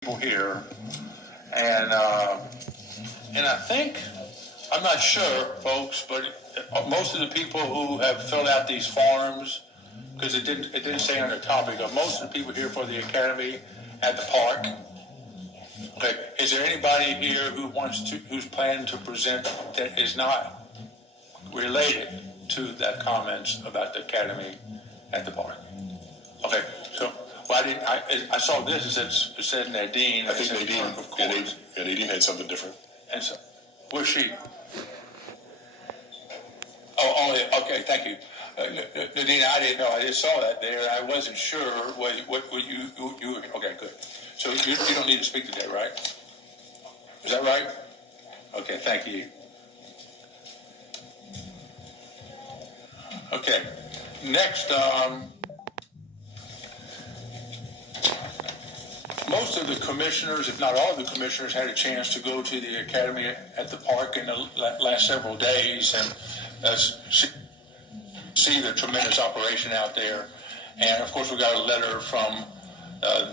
people here, and I think, I'm not sure, folks, but most of the people who have filled out these forms, because it didn't say on the topic, most of the people here for the academy at the park. Okay, is there anybody here who's planning to present that is not related to that comments about the academy at the park? Okay, so. Well, I saw this. It said Nadine. I think Nadine. Nadine had something different. And so, where's she? Oh, yeah, okay. Thank you, Nadine. I didn't know. I just saw that there. I wasn't sure what you. Okay, good. So you don't need to speak today, right? Is that right? Okay. Thank you. Okay. Next. Most of the commissioners, if not all of the commissioners, had a chance to go to the academy at the park in the last several days and see the tremendous operation out there. And of course, we got a letter from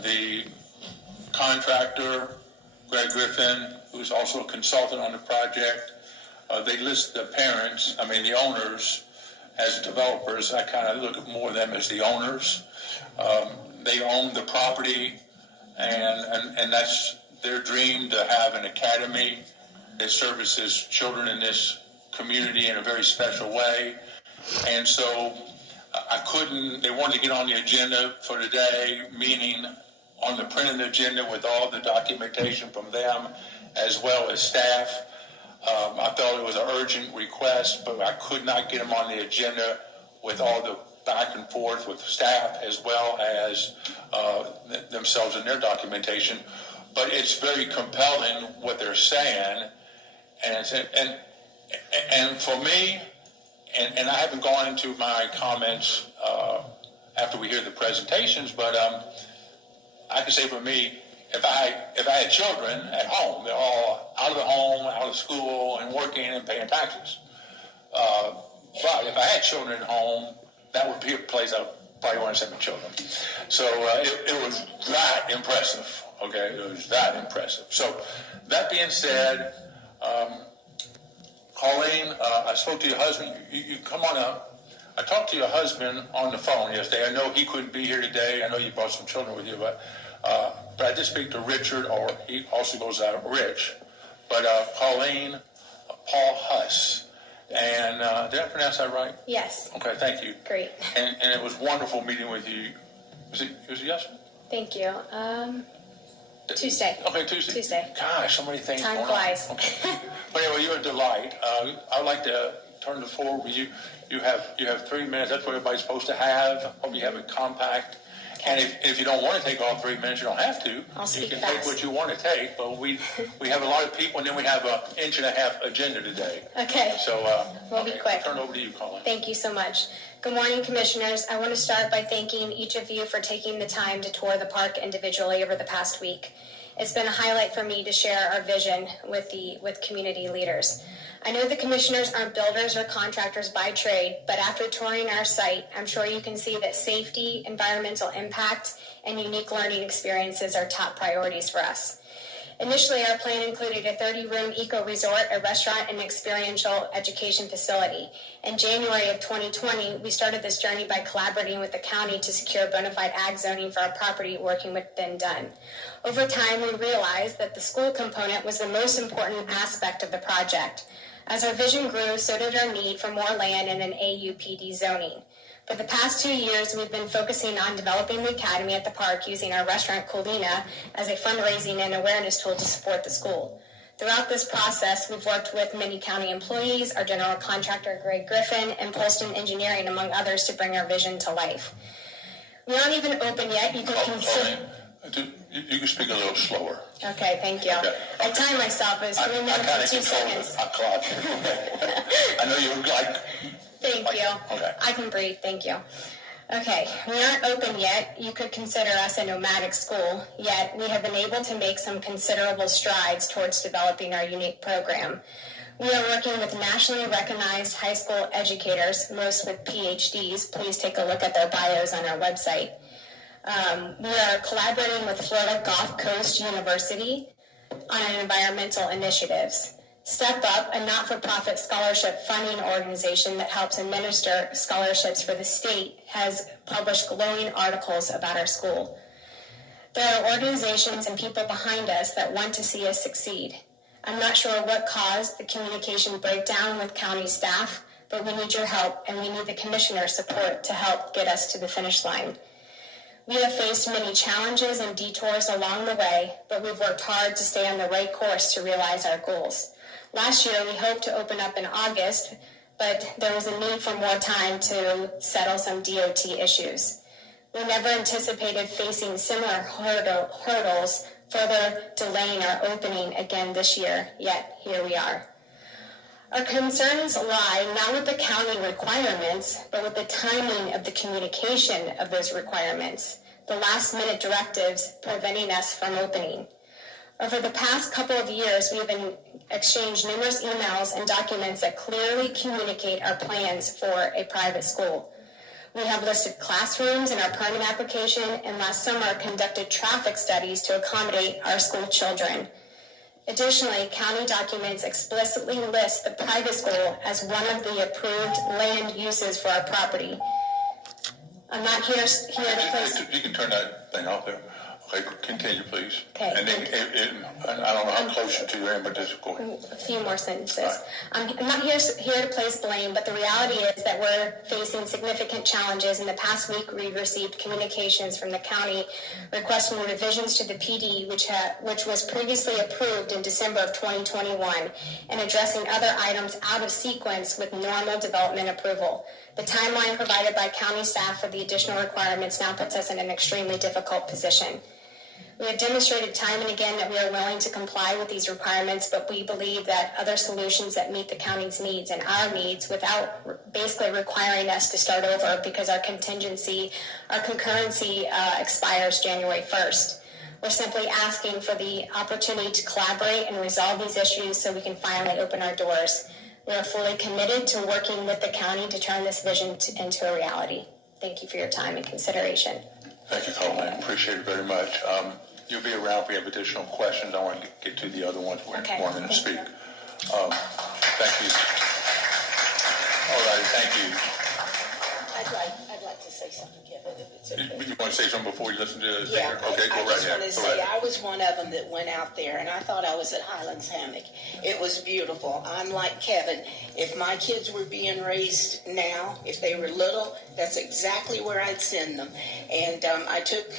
the contractor, Greg Griffin, who's also a consultant on the project. They list the parents, the owners, as developers. I kind of look at more of them as the owners. They own the property. And that's their dream, to have an academy that services children in this community in a very special way. And so they wanted to get on the agenda for today, meaning on the printed agenda with all the documentation from them as well as staff. I felt it was an urgent request, but I could not get them on the agenda with all the back and forth with staff as well as themselves and their documentation. But it's very compelling what they're saying, and for me, and I haven't gone into my comments after we hear the presentations, but I can say for me, if I had children at home, they're all out of the home, out of school, and working and paying taxes. But if I had children at home, that would be a place I probably want to send my children. So it was that impressive. Okay, it was that impressive. So that being said, Colleen, I spoke to your husband. You come on up. I talked to your husband on the phone yesterday. I know he couldn't be here today. I know you brought some children with you, but I did speak to Richard, or he also goes out Rich. But Colleen, Paul Huss. And did I pronounce that right? Yes. Okay, thank you. Great. And it was wonderful meeting with you. Was it yesterday? Thank you. Tuesday. Okay, Tuesday. Gosh, so many things Time going flies. on. Okay. But anyway, you're a delight. I'd like to turn the floor with you. You have 3 minutes. That's what everybody's supposed to have. Hope you have it compact. And if you don't want to take all 3 minutes, you don't have to. I'll speak You can fast. take what you want to take. But we have a lot of people, and then we have an inch and a half agenda today. Okay. So we'll be quick. I'll turn it over to you, Colin. Thank you so much. Good morning, commissioners. I want to start by thanking each of you for taking the time to tour the park individually over the past week. It's been a highlight for me to share our vision with community leaders. I know the commissioners aren't builders or contractors by trade, but after touring our site, I'm sure you can see that safety, environmental impact, and unique learning experiences are top priorities for us. Initially, our plan included a 30-room eco-resort, a restaurant, and experiential education facility. In January of 2020, we started this journey by collaborating with the county to secure bona fide ag zoning for our property, working with Ben Dunn. Over time, we realized that the school component was the most important aspect of the project. As our vision grew, so did our need for more land and an AUPD zoning. For the past 2 years, we've been focusing on developing the academy at the park using our restaurant Colina as a fundraising and awareness tool to support the school. Throughout this process, we've worked with many county employees, our general contractor, Greg Griffin, and Polston Engineering, among others, to bring our vision to life. We aren't even open yet. You could consider... You can speak a little slower. Okay, thank you. Okay. I timed myself. It was 3 minutes and 2 seconds. I know you would like... Thank you. Okay. I can breathe. Thank you. Okay, we aren't open yet. You could consider us a nomadic school, yet we have been able to make some considerable strides towards developing our unique program. We are working with nationally recognized high school educators, most with PhDs. Please take a look at their bios on our website. We are collaborating with Florida Gulf Coast University on environmental initiatives. Step Up, a not-for-profit scholarship funding organization that helps administer scholarships for the state, has published glowing articles about our school. There are organizations and people behind us that want to see us succeed. I'm not sure what caused the communication breakdown with county staff, but we need your help and we need the commissioner's support to help get us to the finish line. We have faced many challenges and detours along the way, but we've worked hard to stay on the right course to realize our goals. Last year, we hoped to open up in August, but there was a need for more time to settle some DOT issues. We never anticipated facing similar hurdles, further delaying our opening again this year, yet here we are. Our concerns lie not with the county requirements, but with the timing of the communication of those requirements, the last-minute directives preventing us from opening. Over the past couple of years, we have exchanged numerous emails and documents that clearly communicate our plans for a private school. We have listed classrooms in our permit application, and last summer conducted traffic studies to accommodate our school children. Additionally, county documents explicitly list the private school as one of the approved land uses for our property. I'm not here to place... You can turn that thing off there. Okay, continue, please. Okay. And then, I don't know how close you're to your end, but just go ahead. A few more sentences. Right. I'm not here to place blame, but the reality is that we're facing significant challenges. In the past week, we received communications from the county requesting revisions to the PD, which was previously approved in December of 2021, and addressing other items out of sequence with normal development approval. The timeline provided by county staff for the additional requirements now puts us in an extremely difficult position. We have demonstrated time and again that we are willing to comply with these requirements, but we believe that other solutions that meet the county's needs and our needs without basically requiring us to start over because our concurrency expires January 1st. We're simply asking for the opportunity to collaborate and resolve these issues so we can finally open our doors. We are fully committed to working with the county to turn this vision into a reality. Thank you for your time and consideration. Thank you, Colleen. Appreciate it very much. You'll be around if we have additional questions. I want to get to the other ones we're wanting to speak. Thank you. All right, thank you. I'd like to say something, Kevin, if it's okay. You want to say something before you listen to the Yeah, speaker? Okay, I go right just ahead. want to say I was one of them that went out there, and I thought I was at Highlands Hammock. It was beautiful. I'm like Kevin. If my kids were being raised now, if they were little, that's exactly where I'd send them. And I took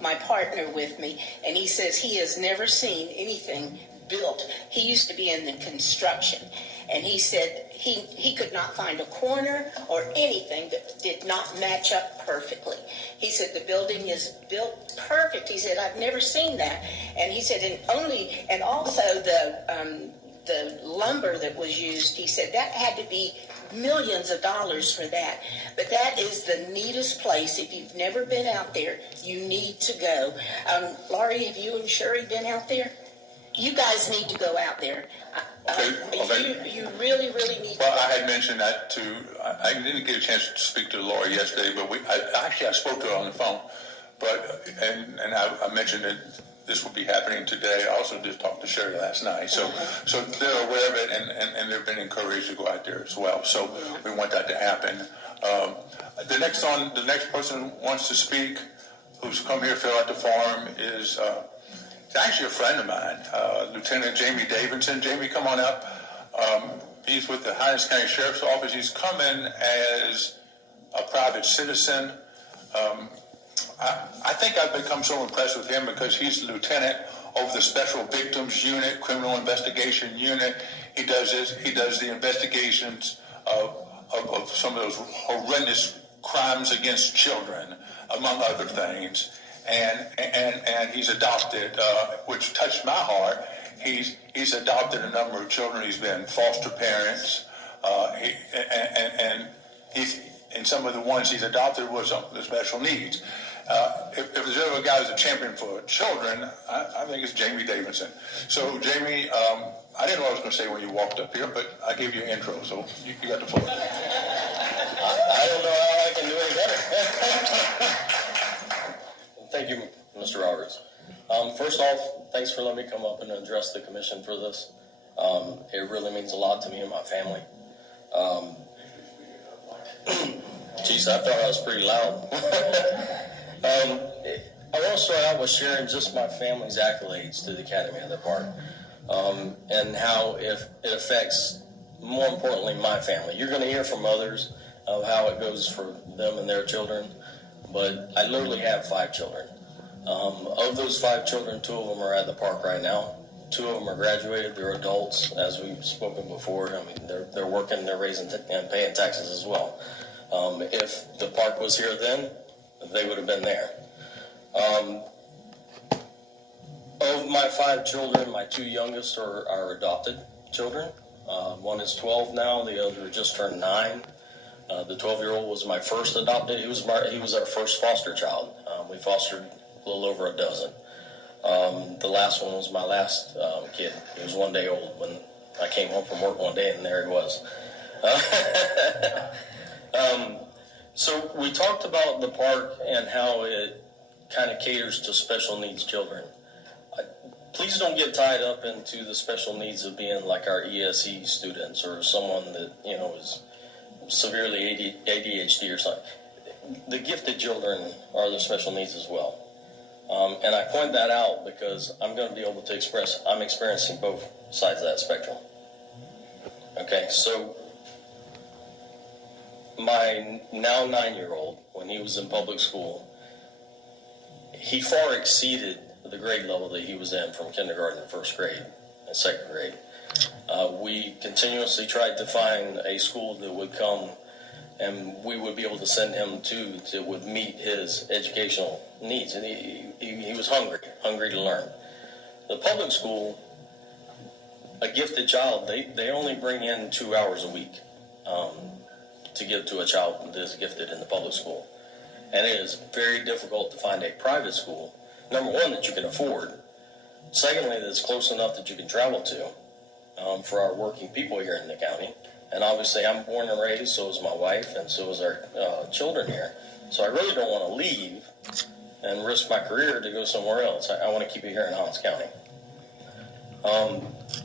my partner with me, and he says he has never seen anything built. He used to be in the construction, and he said he could not find a corner or anything that did not match up perfectly. He said the building is built perfect. He said I've never seen that, and he said and also the lumber that was used. He said that had to be millions of dollars for that. But that is the neatest place. If you've never been out there, you need to go. Laurie, have you and Sherry been out there? You guys need to go out there. Okay. You really, really need to. Well, I had mentioned that to, I didn't get a chance to speak to Laura yesterday, but I spoke to her on the phone, and I mentioned that this will be happening today. I also just talked to Sherry last night, so they're aware of it, and they've been encouraged to go out there as well. So we want that to happen. The next person who wants to speak, who's come here to fill out the form, is actually a friend of mine, Lieutenant Jamie Davidson. Jamie, come on up. He's with the Highlands County Sheriff's Office. He's come in as a private citizen. I think I've become so impressed with him because he's the lieutenant over the Special Victims Unit, Criminal Investigation Unit. He does the investigations of some of those horrendous crimes against children, among other things. And he's adopted, which touched my heart. He's adopted a number of children. He's been foster parents, and some of the ones he's adopted was the special needs. If there's ever a guy who's a champion for children, I think it's Jamie Davidson. So, Jamie, I didn't know what I was going to say when you walked up here, but I gave you an intro, so you got the floor. I don't know how I can do any better. Thank you, Mr. Roberts. First off, thanks for letting me come up and address the commission for this. It really means a lot to me and my family. Geez, I thought I was pretty loud. I want to start out with sharing just my family's accolades to the Academy of the Park, and how it affects, more importantly, my family. You're going to hear from others of how it goes for them and their children, but I literally have 5 children. Of those 5 children, 2 of them are at the park right now. 2 of them are graduated. They're adults, as we've spoken before. I mean, they're working, they're raising and paying taxes as well. If the park was here then, they would have been there. Of my 5 children, my 2 youngest are adopted children. One is 12 now. The other just turned 9. The 12-year-old was my first adopted. He was our first foster child. We fostered a little over a dozen. The last one was my last kid. He was 1 day old when I came home from work one day, and there he was. So we talked about the park and how it kind of caters to special needs children. Please don't get tied up into the special needs of being like our ESE students or someone that, is severely ADHD or something. The gifted children are the special needs as well. And I point that out because I'm going to be able to express, I'm experiencing both sides of that spectrum. Okay, so my now 9-year-old, when he was in public school, he far exceeded the grade level that he was in from kindergarten to first grade and second grade. We continuously tried to find a school that would come and we would be able to send him to that would meet his educational needs. And he was hungry to learn. The public school, a gifted child, they only bring in 2 hours a week to give to a child that is gifted in the public school. And it is very difficult to find a private school, number one, that you can afford. Secondly, that's close enough that you can travel to for our working people here in the county. And obviously, I'm born and raised, so is my wife, and so is our children here. So I really don't want to leave and risk my career to go somewhere else. I want to keep it here in Hollis County.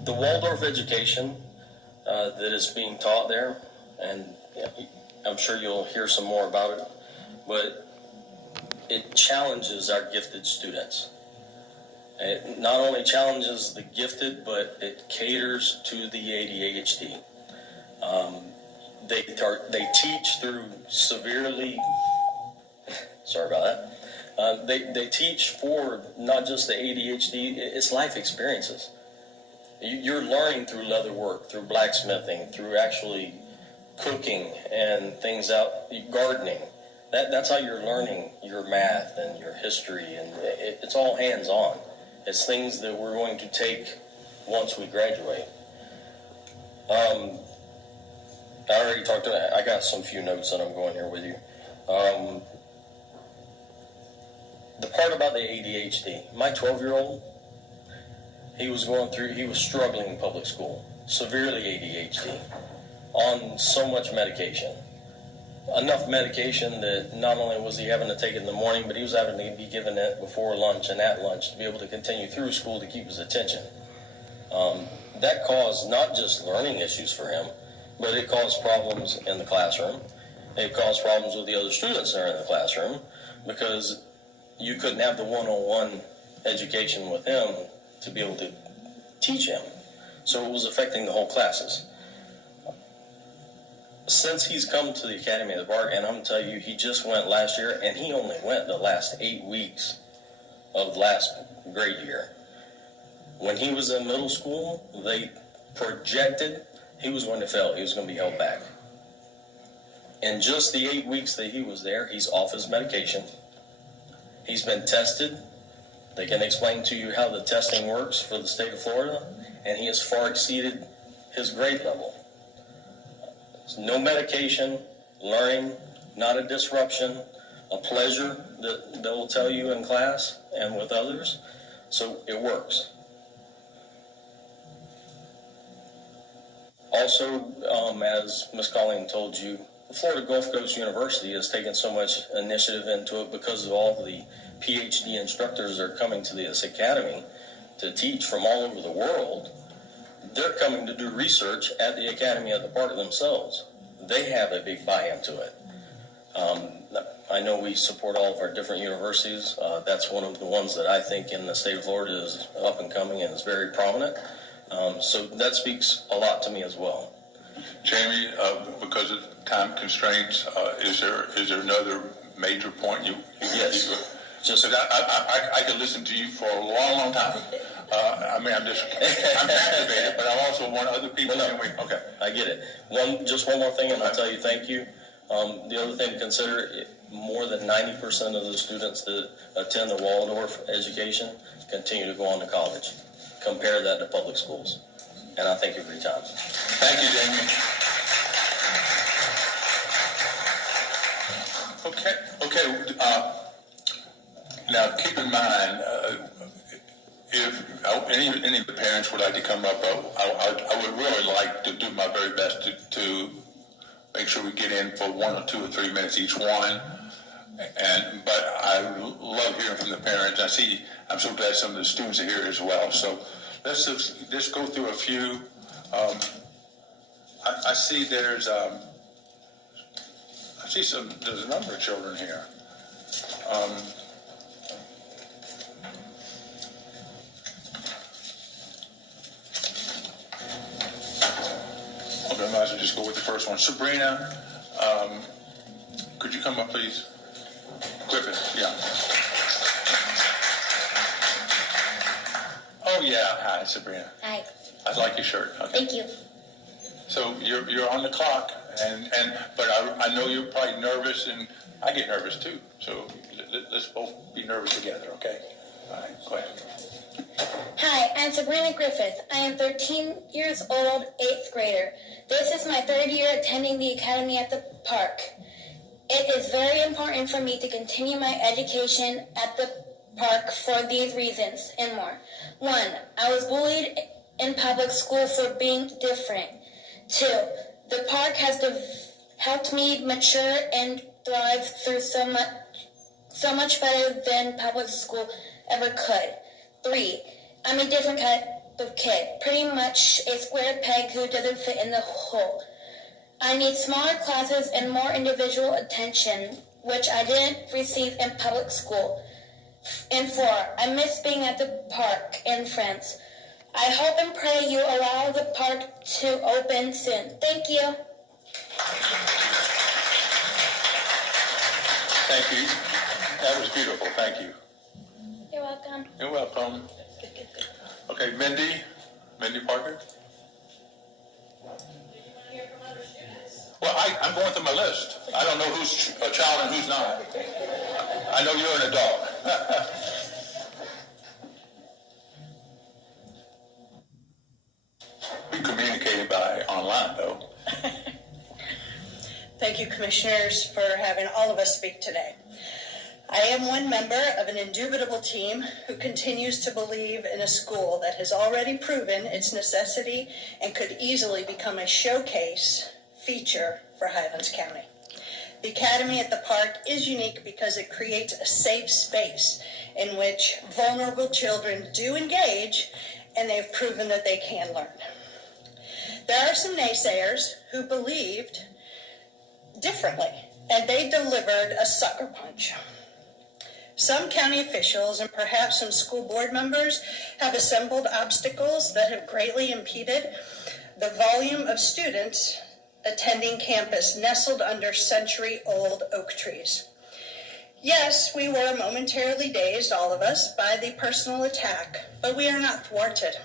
The Waldorf education that is being taught there, and I'm sure you'll hear some more about it, but it challenges our gifted students. It not only challenges the gifted, but it caters to the ADHD. They teach through severely, sorry about that, they teach for not just the ADHD, it's life experiences. You're learning through leather work, through blacksmithing, through actually cooking and things out, gardening. That's how you're learning your math and your history, and it's all hands-on. It's things that we're going to take once we graduate. I already talked to I got some few notes that I'm going here with you. The part about the ADHD, my 12-year-old, he was struggling in public school, severely ADHD, on so much medication. Enough medication that not only was he having to take it in the morning, but he was having to be given it before lunch and at lunch to be able to continue through school to keep his attention. That caused not just learning issues for him, but it caused problems in the classroom. It caused problems with the other students that are in the classroom because you couldn't have the one-on-one education with him to be able to teach him. So it was affecting the whole classes. Since he's come to the Academy of the Park, and I'm going to tell you, he just went last year, and he only went the last 8 weeks of last grade year. When he was in middle school, they projected he was going to fail. He was going to be held back. In just the 8 weeks that he was there, he's off his medication. He's been tested. They can explain to you how the testing works for the state of Florida, and he has far exceeded his grade level. No medication, learning, not a disruption, a pleasure that will tell you in class and with others. So it works. Also, as Ms. Colleen told you, the Florida Gulf Coast University has taken so much initiative into it because of all the PhD instructors are coming to this academy to teach from all over the world. They're coming to do research at the academy at the park themselves. They have a big buy-in to it. I know we support all of our different universities. That's one of the ones that I think in the state of Florida is up and coming and is very prominent. So that speaks a lot to me as well. Jamie, because of time constraints, is there another major point you Yes. Just I could listen to you for a long, long time. I'm captivated, but I also want other people. Okay. I get it. Just one more thing, and I'll tell you thank you. The other thing to consider, more than 90% of the students that attend the Waldorf education continue to go on to college. Compare that to public schools. And I thank you for your time. Thank you, Jamie. Okay. Now, keep in mind, if any of the parents would like to come up, I would really like to do my very best to make sure we get in for 1 or 2 or 3 minutes each one. But I love hearing from the parents. I'm so glad some of the students are here as well. So let's just go through a few. I see there's a number of children here. Okay, I might as well just go with the first one. Sabrina, could you come up, please? Griffith, yeah. Oh, yeah. Hi, Sabrina. Hi. I like your shirt. Okay. Thank you. So you're on the clock, but I know you're probably nervous, and I get nervous too. So let's both be nervous together, okay? All right, go ahead. Hi, I'm Sabrina Griffith. I am 13 years old, 8th grader. This is my 3rd year attending the academy at the park. It is very important for me to continue my education at the park for these reasons and more. 1, I was bullied in public school for being different. 2, the park has helped me mature and thrive through so much better than public school ever could. 3, I'm a different type of kid, pretty much a square peg who doesn't fit in the hole. I need smaller classes and more individual attention, which I didn't receive in public school. And 4, I miss being at the park and friends. I hope and pray you allow the park to open soon. Thank you. Thank you. That was beautiful. Thank you. You're welcome. You're welcome. Okay, Mindy Parker. Well, I'm going through my list. I don't know who's a child and who's not. I know you're an adult. We communicated by online, though. Thank you, Commissioners, for having all of us speak today. I am one member of an indubitable team who continues to believe in a school that has already proven its necessity and could easily become a showcase feature for Highlands County. The Academy at the park is unique because it creates a safe space in which vulnerable children do engage, and they've proven that they can learn. There are some naysayers who believed differently, and they delivered a sucker punch. Some county officials and perhaps some school board members have assembled obstacles that have greatly impeded the volume of students attending campus nestled under century-old oak trees. Yes, we were momentarily dazed, all of us, by the personal attack, but we are not thwarted.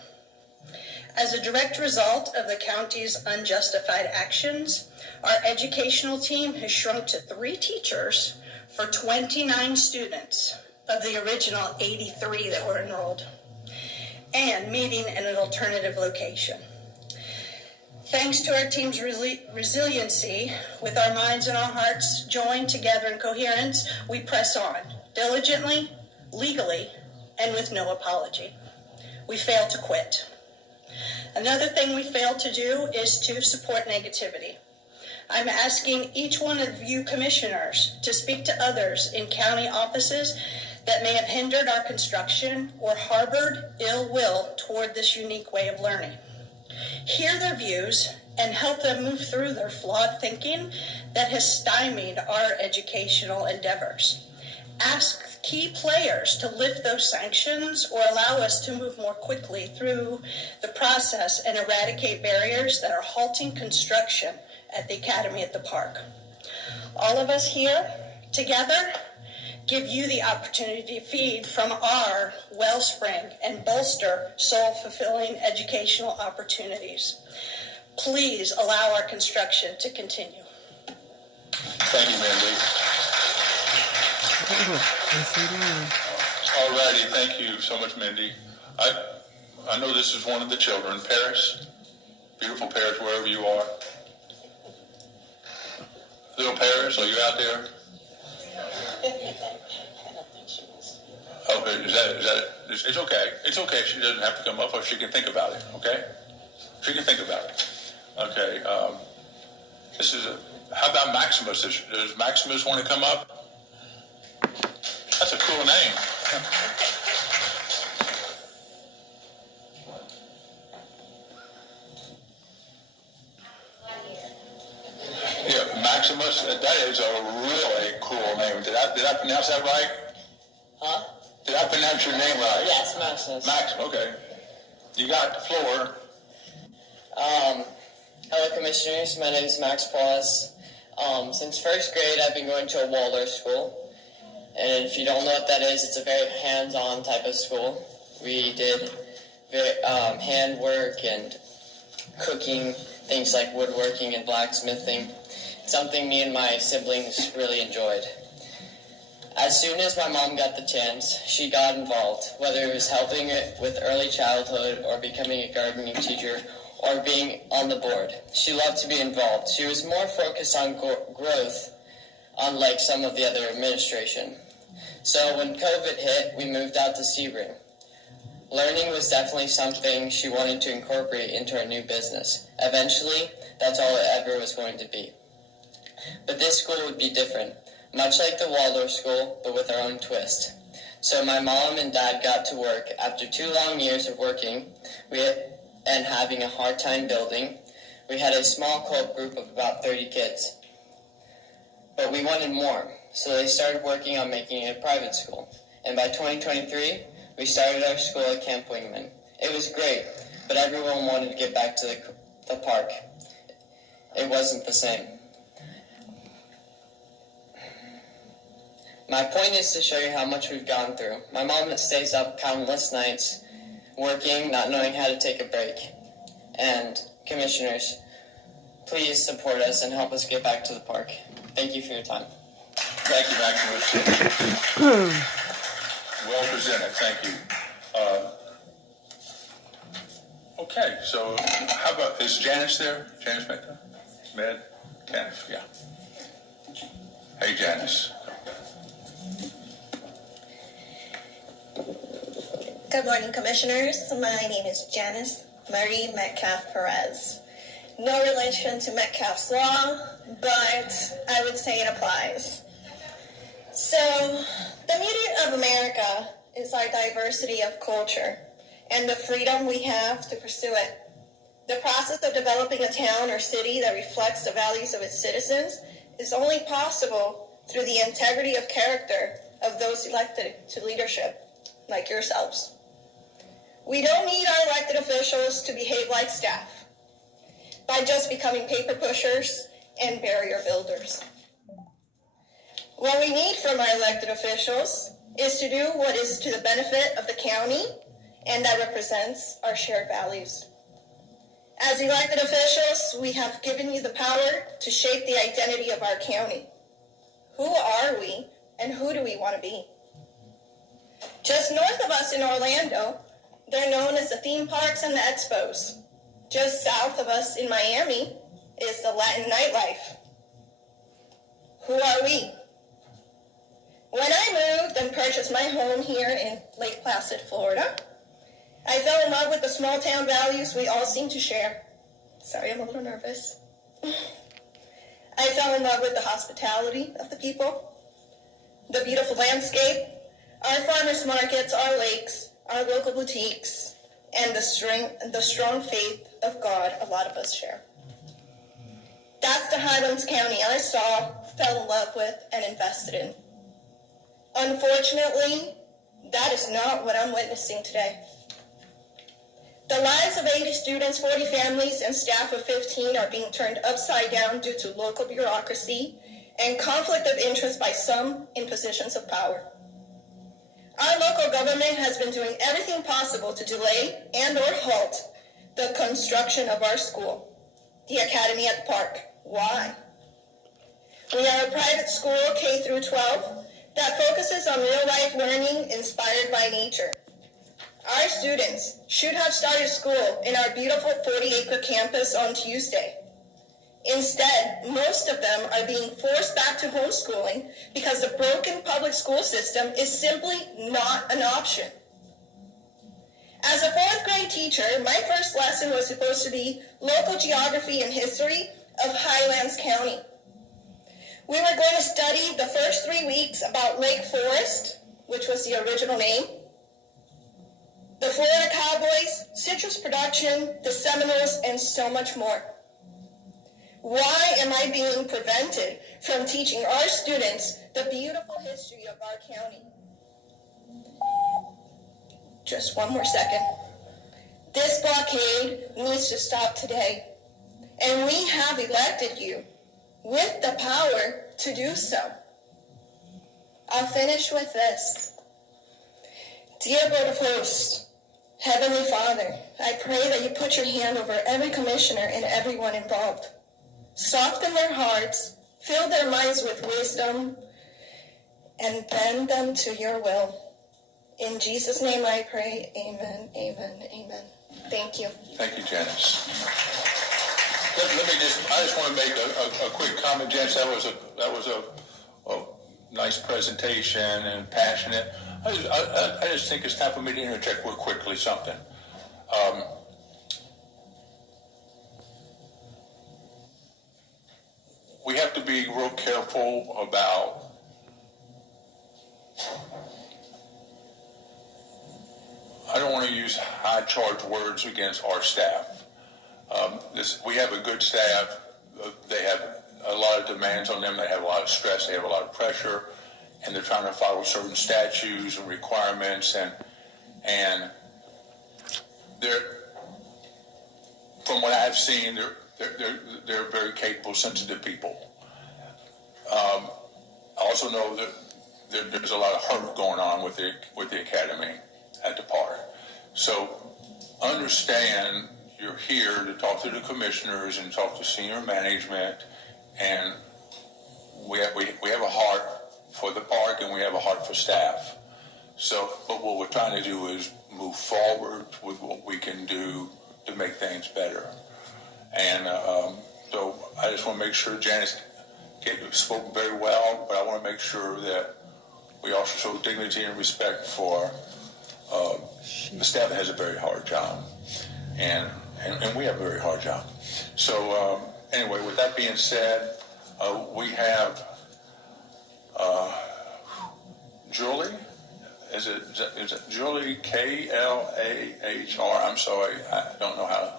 As a direct result of the county's unjustified actions, our educational team has shrunk to 3 teachers for 29 students of the original 83 that were enrolled, and meeting in an alternative location. Thanks to our team's resiliency, with our minds and our hearts joined together in coherence, we press on, diligently, legally, and with no apology. We fail to quit. Another thing we fail to do is to support negativity. I'm asking each one of you commissioners to speak to others in county offices that may have hindered our construction or harbored ill will toward this unique way of learning. Hear their views and help them move through their flawed thinking that has stymied our educational endeavors. Ask key players to lift those sanctions or allow us to move more quickly through the process and eradicate barriers that are halting construction at the Academy at the Park. All of us here together give you the opportunity to feed from our wellspring and bolster soul-fulfilling educational opportunities. Please allow our construction to continue. Thank you, Mindy. All righty, thank you so much, Mindy. I know this is one of the children, Paris, beautiful Paris, wherever you are. Little Paris, are you out there? Okay, is that it's okay. It's okay. She doesn't have to come up, or she can think about it. Okay, she can think about it. Okay. This is how about Maximus? Does Maximus want to come up? That's a cool name. Yeah, Maximus. That is a really cool name. Did I pronounce that right? Huh? Did I pronounce your name right? Yes, Maximus. Maximus. Okay. You got the floor. Hello, commissioners. My name is Max Paulus. Since first grade, I've been going to a Waldorf school. And if you don't know what that is, it's a very hands-on type of school. We did handwork and cooking, things like woodworking and blacksmithing. It's something me and my siblings really enjoyed. As soon as my mom got the chance, she got involved, whether it was helping with early childhood or becoming a gardening teacher or being on the board. She loved to be involved. She was more focused on growth, unlike some of the other administration. So when COVID hit, we moved out to Sebring. Learning was definitely something she wanted to incorporate into her new business. Eventually, that's all it ever was going to be. But this school would be different, much like the Waldorf school, but with our own twist. So my mom and dad got to work after 2 long years of working and having a hard time building. We had a small co-op group of about 30 kids. But we wanted more, so they started working on making it a private school. And by 2023, we started our school at Camp Wingman. It was great, but everyone wanted to get back to the park. It wasn't the same. My point is to show you how much we've gone through. My mom stays up countless nights, working, not knowing how to take a break. And commissioners, please support us and help us get back to the park. Thank you for your time. Thank you, Maximus. Well presented. Thank you. Okay, so how about, is Janice there? Janice back there? Med? Janice, yeah. Hey, Janice. Good morning, commissioners. My name is Janice Marie Metcalf Perez. No relation to Metcalf's Law, but I would say it applies. So, the beauty of America is our diversity of culture and the freedom we have to pursue it. The process of developing a town or city that reflects the values of its citizens is only possible through the integrity of character of those elected to leadership, like yourselves. We don't need our elected officials to behave like staff by just becoming paper pushers and barrier builders. What we need from our elected officials is to do what is to the benefit of the county and that represents our shared values. As elected officials, we have given you the power to shape the identity of our county. Who are we and who do we want to be? Just north of us in Orlando, they're known as the theme parks and the expos. Just south of us in Miami is the Latin nightlife. Who are we? When I moved and purchased my home here in Lake Placid, Florida, I fell in love with the small town values we all seem to share. Sorry, I'm a little nervous. I fell in love with the hospitality of the people, the beautiful landscape, our farmers markets, our lakes, our local boutiques, and the strong faith of God a lot of us share. That's the Highlands County I saw, fell in love with, and invested in. Unfortunately, that is not what I'm witnessing today. The lives of 80 students, 40 families, and staff of 15 are being turned upside down due to local bureaucracy and conflict of interest by some in positions of power. Our local government has been doing everything possible to delay and or halt the construction of our school, the Academy at the Park. Why? We are a private school, K through 12, that focuses on real-life learning inspired by nature. Our students should have started school in our beautiful 40-acre campus on Tuesday. Instead, most of them are being forced back to homeschooling because the broken public school system is simply not an option. As a fourth grade teacher, my first lesson was supposed to be local geography and history of Highlands County. We were going to study the first 3 weeks about Lake Forest, which was the original name, the Florida Cowboys, citrus production, the Seminoles, and so much more. Why am I being prevented from teaching our students the beautiful history of our county? Just one more second. This blockade needs to stop today, and we have elected you with the power to do so. I'll finish with this. Dear Board of Hosts, Heavenly Father, I pray that you put your hand over every commissioner and everyone involved. Soften their hearts, fill their minds with wisdom, and bend them to your will. In Jesus' name I pray, amen, amen, amen. Thank you. Thank you, Janice. I just want to make a quick comment, Janice. That was a nice presentation and passionate. I just think it's time for me to interject real quickly something. We have to be real careful about I don't want to use high charge words against our staff. We have a good staff. They have a lot of demands on them. They have a lot of stress. They have a lot of pressure, and they're trying to follow certain statutes and requirements. And they're, from what I've seen, they're very capable, sensitive people. I also know that there's a lot of hurt going on with the academy at the park. So understand you're here to talk to the commissioners and talk to senior management, and we have a heart for the park and we have a heart for staff. So, but what we're trying to do is move forward with what we can do to make things better. And so I just want to make sure Janice spoke very well, but I want to make sure that we also show dignity and respect for the staff that has a very hard job, and we have a very hard job. So anyway, with that being said, we have Julie. Is it Julie Klahr? I'm sorry, I don't know how to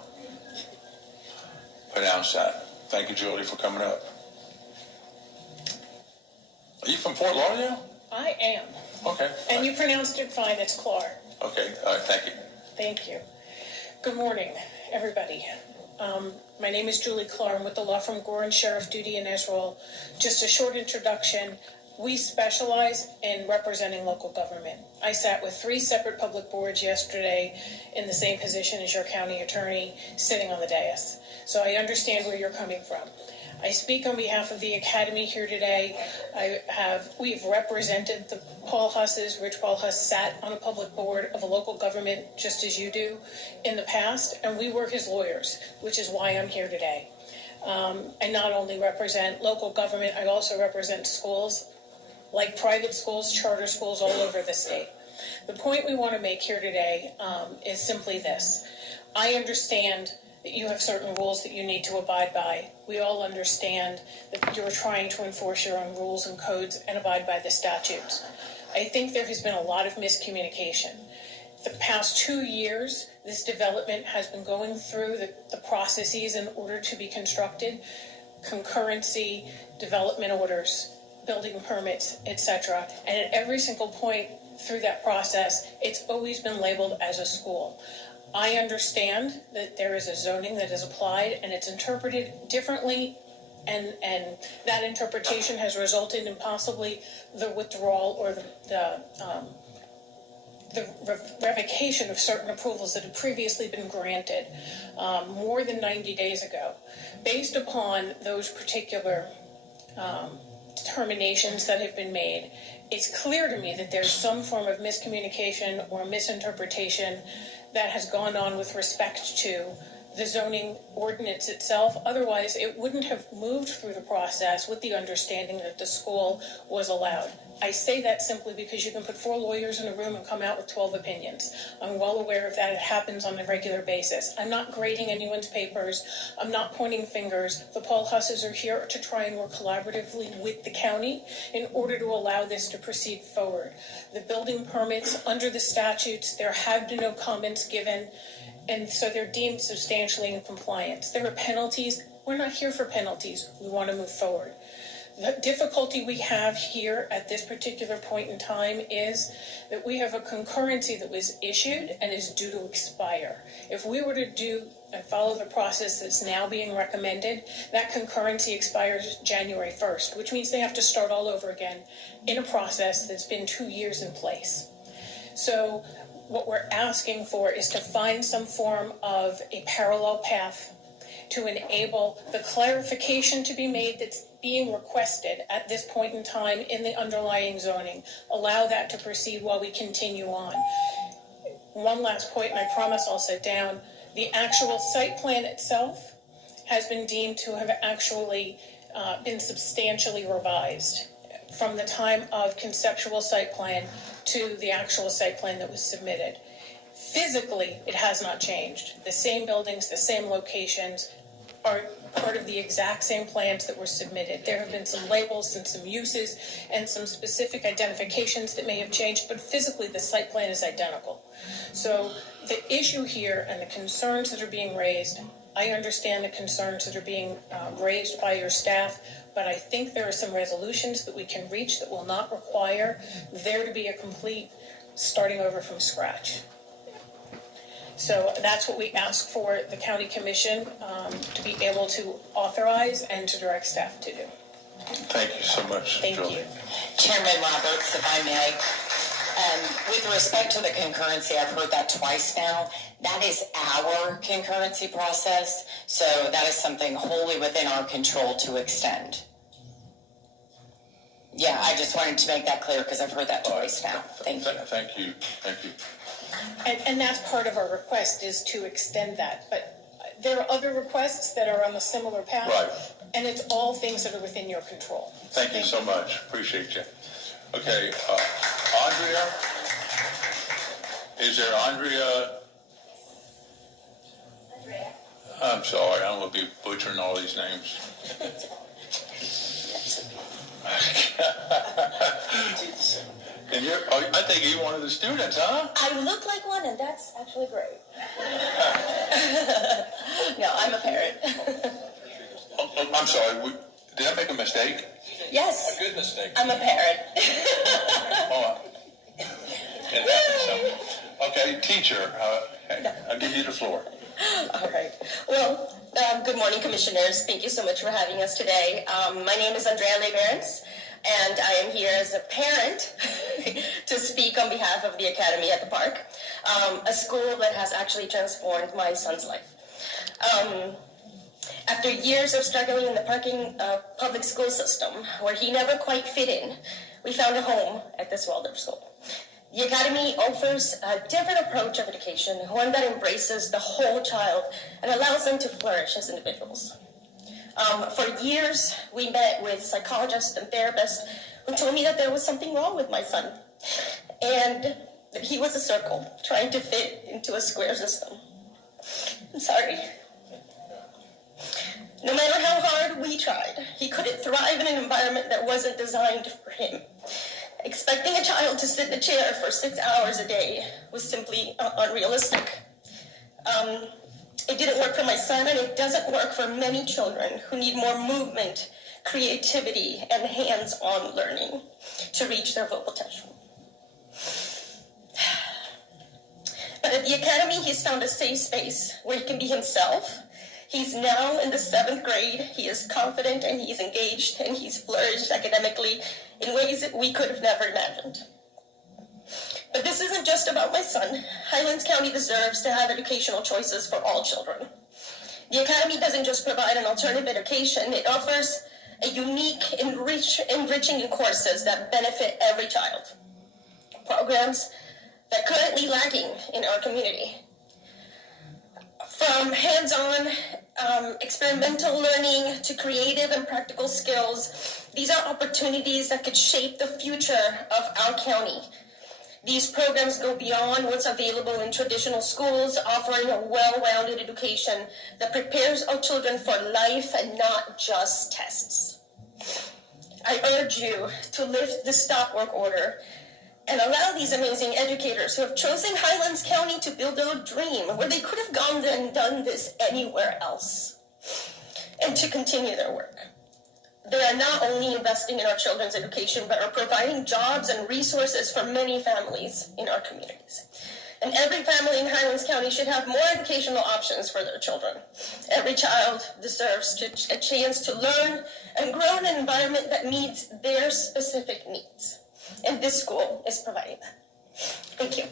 pronounce that. Thank you, Julie, for coming up. Are you from Fort Lauderdale? I am. Okay. And you pronounced it fine. It's Klahr. Okay. All right. Thank you. Thank you. Good morning, everybody. My name is Julie Klahr. I'm with the law firm Gorin Sheriff Duty in Israel. Just a short introduction. We specialize in representing local government. I sat with 3 separate public boards yesterday in the same position as your county attorney, sitting on the dais. So I understand where you're coming from. I speak on behalf of the Academy here today. We've represented the Paul Husses. Rich Paul Huss sat on a public board of a local government, just as you do, in the past, and we were his lawyers, which is why I'm here today. I not only represent local government, I also represent schools, like private schools, charter schools all over the state. The point we want to make here today is simply this. I understand that you have certain rules that you need to abide by. We all understand that you're trying to enforce your own rules and codes and abide by the statutes. I think there has been a lot of miscommunication. The past 2 years, this development has been going through the processes in order to be constructed, concurrency, development orders, building permits, etc. And at every single point through that process, it's always been labeled as a school. I understand that there is a zoning that is applied and it's interpreted differently, and that interpretation has resulted in possibly the withdrawal or the revocation of certain approvals that had previously been granted more than 90 days ago. Based upon those particular determinations that have been made, it's clear to me that there's some form of miscommunication or misinterpretation that has gone on with respect to the zoning ordinance itself. Otherwise, it wouldn't have moved through the process with the understanding that the school was allowed. I say that simply because you can put 4 lawyers in a room and come out with 12 opinions. I'm well aware of that. It happens on a regular basis. I'm not grading anyone's papers. I'm not pointing fingers. The Paul Husses are here to try and work collaboratively with the county in order to allow this to proceed forward. The building permits under the statutes, there have been no comments given, and so they're deemed substantially in compliance. There are penalties. We're not here for penalties. We want to move forward. The difficulty we have here at this particular point in time is that we have a concurrency that was issued and is due to expire. If we were to do and follow the process that's now being recommended, that concurrency expires January 1st, which means they have to start all over again in a process that's been 2 years in place. So what we're asking for is to find some form of a parallel path to enable the clarification to be made that's being requested at this point in time in the underlying zoning. Allow that to proceed while we continue on. One last point, and I promise I'll sit down. The actual site plan itself has been deemed to have actually been substantially revised from the time of conceptual site plan to the actual site plan that was submitted. Physically, it has not changed. The same buildings, the same locations are part of the exact same plans that were submitted. There have been some labels and some uses and some specific identifications that may have changed, but physically the site plan is identical. So the issue here and the concerns that are being raised, I understand the concerns that are being raised by your staff, but I think there are some resolutions that we can reach that will not require there to be a complete starting over from scratch. So that's what we ask for the county commission to be able to authorize and to direct staff to do. Thank you so much, Thank Julie. you. Chairman Roberts, if I may, with respect to the concurrency, I've heard that twice now. That is our concurrency process, so that is something wholly within our control to extend. Yeah, I just wanted to make that clear because I've heard that twice now. Thank you. Thank you. Thank you. And that's part of our request is to extend that. But there are other requests that are on a similar path. Right. And it's all things that are within your control. Thank you so much. Appreciate you. Okay, Andrea? Is there Andrea? I'm sorry, I'm going to be butchering all these names. And I think you're one of the students, huh? I look like one, and that's actually great. No, I'm a parent. I'm sorry, did I make a mistake? Yes. A good mistake. I'm a parent. Oh, it happens. Okay, teacher, I'll give you the floor. All right. Well, good morning, commissioners. Thank you so much for having us today. My name is Andrea Leverance, and I am here as a parent to speak on behalf of the Academy at the Park, a school that has actually transformed my son's life. After years of struggling in the parking public school system, where he never quite fit in, we found a home at this Waldorf school. The Academy offers a different approach of education, one that embraces the whole child and allows them to flourish as individuals. For years, we met with psychologists and therapists who told me that there was something wrong with my son and that he was a circle trying to fit into a square system. I'm sorry. No matter how hard we tried, he couldn't thrive in an environment that wasn't designed for him. Expecting a child to sit in a chair for 6 hours a day was simply unrealistic. It didn't work for my son, and it doesn't work for many children who need more movement, creativity, and hands-on learning to reach their full potential. But at the Academy, he's found a safe space where he can be himself. He's now in the 7th grade. He is confident and he's engaged and he's flourished academically in ways that we could have never imagined. But this isn't just about my son. Highlands County deserves to have educational choices for all children. The Academy doesn't just provide an alternative education, it offers a unique, enriching courses that benefit every child. Programs that are currently lacking in our community. From hands-on experimental learning to creative and practical skills, these are opportunities that could shape the future of our county. These programs go beyond what's available in traditional schools, offering a well-rounded education that prepares our children for life and not just tests. I urge you to lift the stop work order and allow these amazing educators who have chosen Highlands County to build their dream, where they could have gone and done this anywhere else, and to continue their work. They are not only investing in our children's education, but are providing jobs and resources for many families in our communities. And every family in Highlands County should have more educational options for their children. Every child deserves a chance to learn and grow in an environment that meets their specific needs. And this school is providing that. Thank you.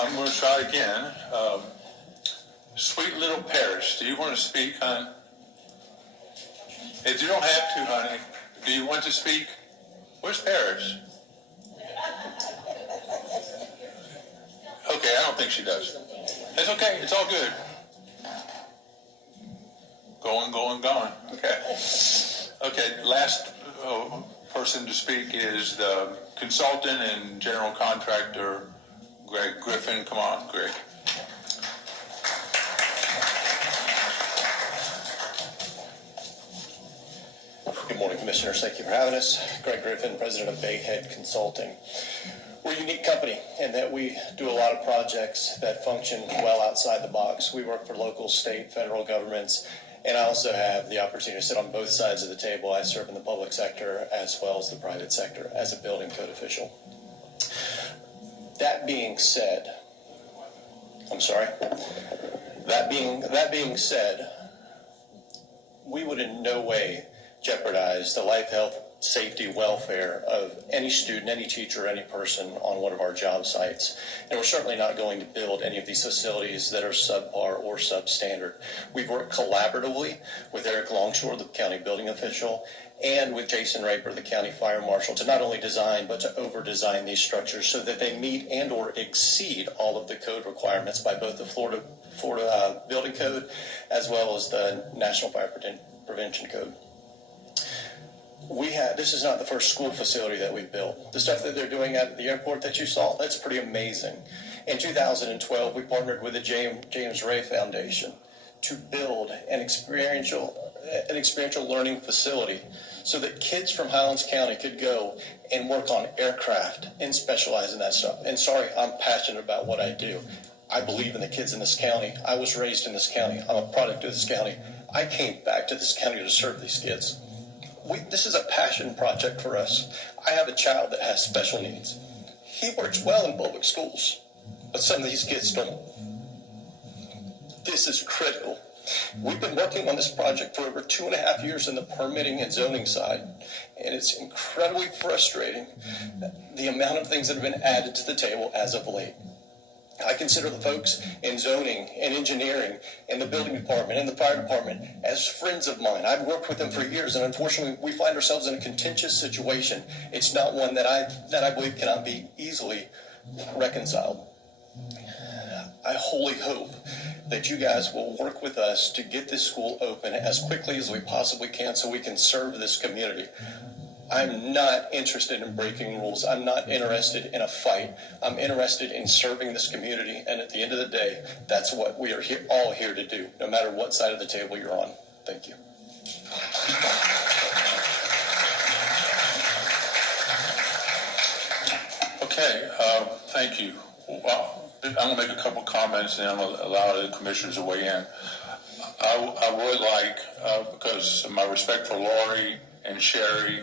I'm going to try again. Sweet little Paris, do you want to speak, hon? If you don't have to, honey, do you want to speak? Where's Paris? Okay, I don't think she does. It's okay, it's all good. Going. Okay. Okay, last person to speak is the consultant and general contractor, Greg Griffin. Come on, Greg. Good morning, Commissioners. Thank you for having us. Greg Griffin, President of Bayhead Consulting. We're a unique company in that we do a lot of projects that function well outside the box. We work for local, state, federal governments, and I also have the opportunity to sit on both sides of the table. I serve in the public sector as well as the private sector as a building code official. That being said, we would in no way jeopardize the life, health, safety, welfare of any student, any teacher, any person on one of our job sites. And we're certainly not going to build any of these facilities that are subpar or substandard. We've worked collaboratively with Eric Longshore, the county building official, and with Jason Raper, the county fire marshal, to not only design but to over-design these structures so that they meet and or exceed all of the code requirements by both the Florida Building Code as well as the National Fire Prevention Code. This is not the first school facility that we've built. The stuff that they're doing at the airport that you saw, that's pretty amazing. In 2012, we partnered with the James Ray Foundation to build an experiential learning facility so that kids from Highlands County could go and work on aircraft and specialize in that stuff. And sorry, I'm passionate about what I do. I believe in the kids in this county. I was raised in this county. I'm a product of this county. I came back to this county to serve these kids. This is a passion project for us. I have a child that has special needs. He works well in public schools, but some of these kids don't. This is critical. We've been working on this project for over 2.5 years in the permitting and zoning side, and it's incredibly frustrating the amount of things that have been added to the table as of late. I consider the folks in zoning and engineering and the building department and the fire department as friends of mine. I've worked with them for years, and unfortunately we find ourselves in a contentious situation. It's not one that I believe cannot be easily reconciled. I wholly hope that you guys will work with us to get this school open as quickly as we possibly can so we can serve this community. I'm not interested in breaking rules. I'm not interested in a fight. I'm interested in serving this community, and at the end of the day, that's what we are all here to do, no matter what side of the table you're on. Thank you. Okay, thank you. Well, I'm going to make a couple comments and I'm going to allow the commissioners to weigh in. I would like, because of my respect for Lori and Sherry,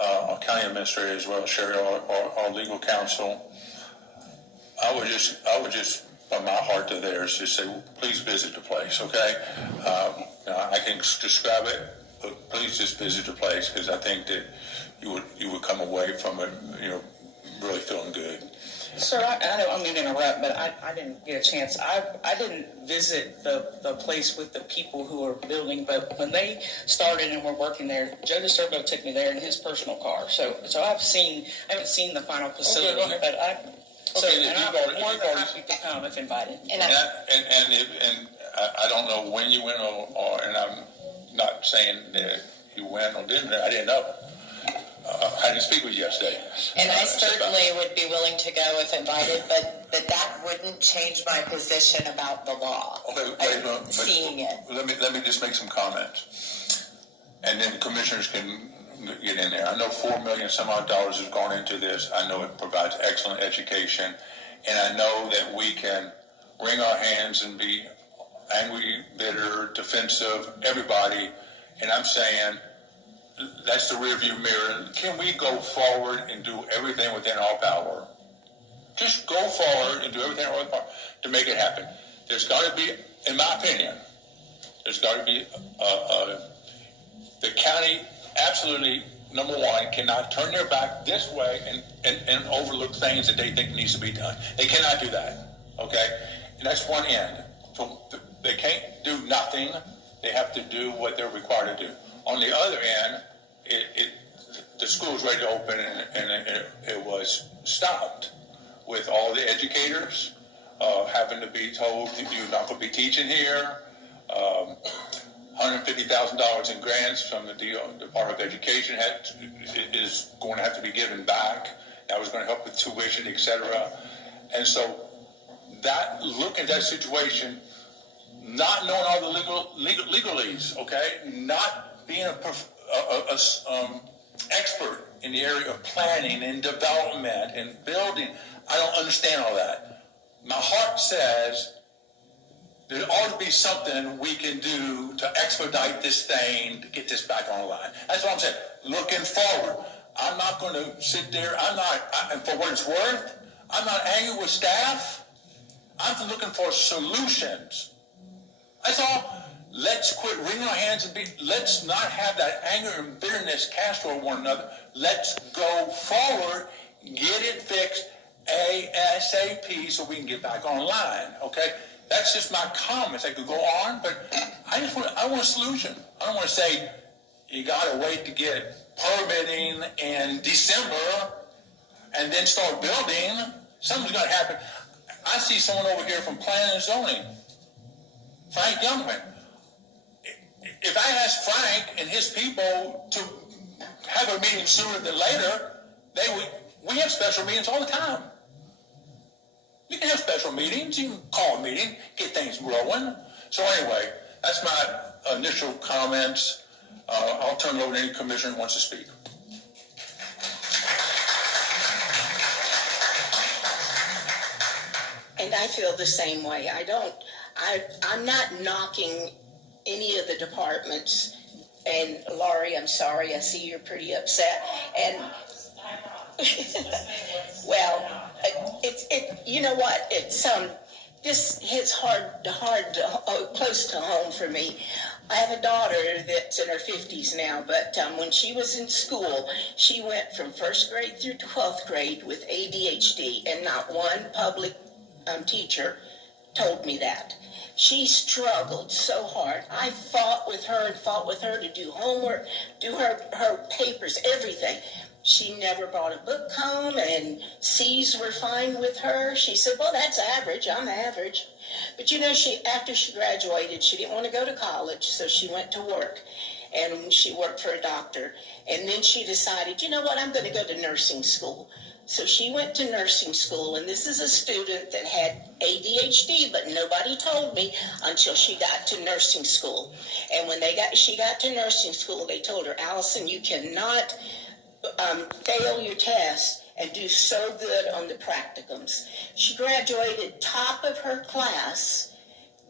our county administrator as well, Sherry, our legal counsel, I would just, from my heart to theirs, just say, please visit the place, okay? I can describe it, but please just visit the place, because I think that you would come away from it, really feeling good. Sir, I don't mean to interrupt, but I didn't get a chance. I didn't visit the place with the people who are building, but when they started and were working there, Joe DeSturbo took me there in his personal car. So I haven't seen the final facility, Okay, but I'm more than happy to come if invited. And I don't know when you went, and I'm not saying that you went or didn't. I didn't know. I didn't speak with you yesterday. And I certainly would be willing to go if invited, but that wouldn't change my position about the law. Okay, seeing it. Let me just make some comments, and then the commissioners can get in there. I know $4 million some odd dollars has gone into this. I know it provides excellent education, and I know that we can wring our hands and be angry, bitter, defensive, everybody. And I'm saying, that's the rearview mirror. Can we go forward and do everything within our power? Just go forward and do everything within our power to make it happen. There's got to be, in my opinion, there's got to be the county absolutely, number one, cannot turn their back this way and overlook things that they think needs to be done. They cannot do that, okay? And that's one end. So they can't do nothing. They have to do what they're required to do. On the other end, the school was ready to open and it was stopped with all the educators having to be told you're not going to be teaching here. $150,000 in grants from the Department of Education is going to have to be given back. That was going to help with tuition, etc. And so look at that situation, not knowing all the legalese, okay, not being a expert in the area of planning and development and building. I don't understand all that. My heart says there ought to be something we can do to expedite this thing, to get this back on the line. That's what I'm saying. Looking forward. I'm not going to sit there. And for what it's worth, I'm not angry with staff. I'm looking for solutions. That's all. Let's quit wringing our hands and let's not have that anger and bitterness cast toward one another. Let's go forward, get it fixed ASAP so we can get back online, okay? That's just my comments. I could go on, but I want a solution. I don't want to say you got to wait to get permitting in December and then start building. Something's got to happen. I see someone over here from Planning and Zoning, Frank Youngman. If I ask Frank and his people to have a meeting sooner than later, we have special meetings all the time. You can have special meetings. You can call a meeting, get things rolling. So anyway, that's my initial comments. I'll turn it over to any commissioner who wants to speak. And I feel the same way. I'm not knocking any of the departments. And Laurie, I'm sorry, I see you're pretty upset. And well, you know what? This hits close to home for me. I have a daughter that's in her 50s now, but when she was in school, she went from first grade through 12th grade with ADHD, and not one public teacher told me that. She struggled so hard. I fought with her to do homework, do her papers, everything. She never brought a book home, and C's were fine with her. She said, well, that's average. I'm average. But you know, after she graduated, she didn't want to go to college, so she went to work. And she worked for a doctor. And then she decided, you know what, I'm going to go to nursing school. So she went to nursing school, and this is a student that had ADHD, but nobody told me until she got to nursing school. And when she got to nursing school, they told her, Allison, you cannot fail your test and do so good on the practicums. She graduated top of her class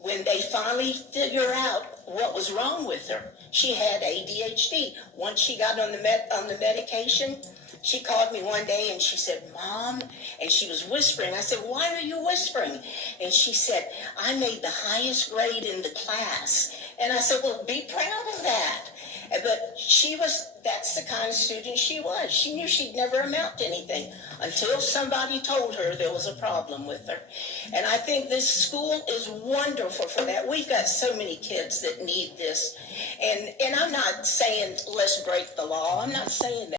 when they finally figure out what was wrong with her. She had ADHD. Once she got on the medication, she called me one day and she said, "Mom," and she was whispering. I said, "Why are you whispering?" And she said, "I made the highest grade in the class." And I said, "Well, be proud of that." But that's the kind of student she was. She knew she'd never amount to anything until somebody told her there was a problem with her. And I think this school is wonderful for that. We've got so many kids that need this. And I'm not saying let's break the law. I'm not saying that.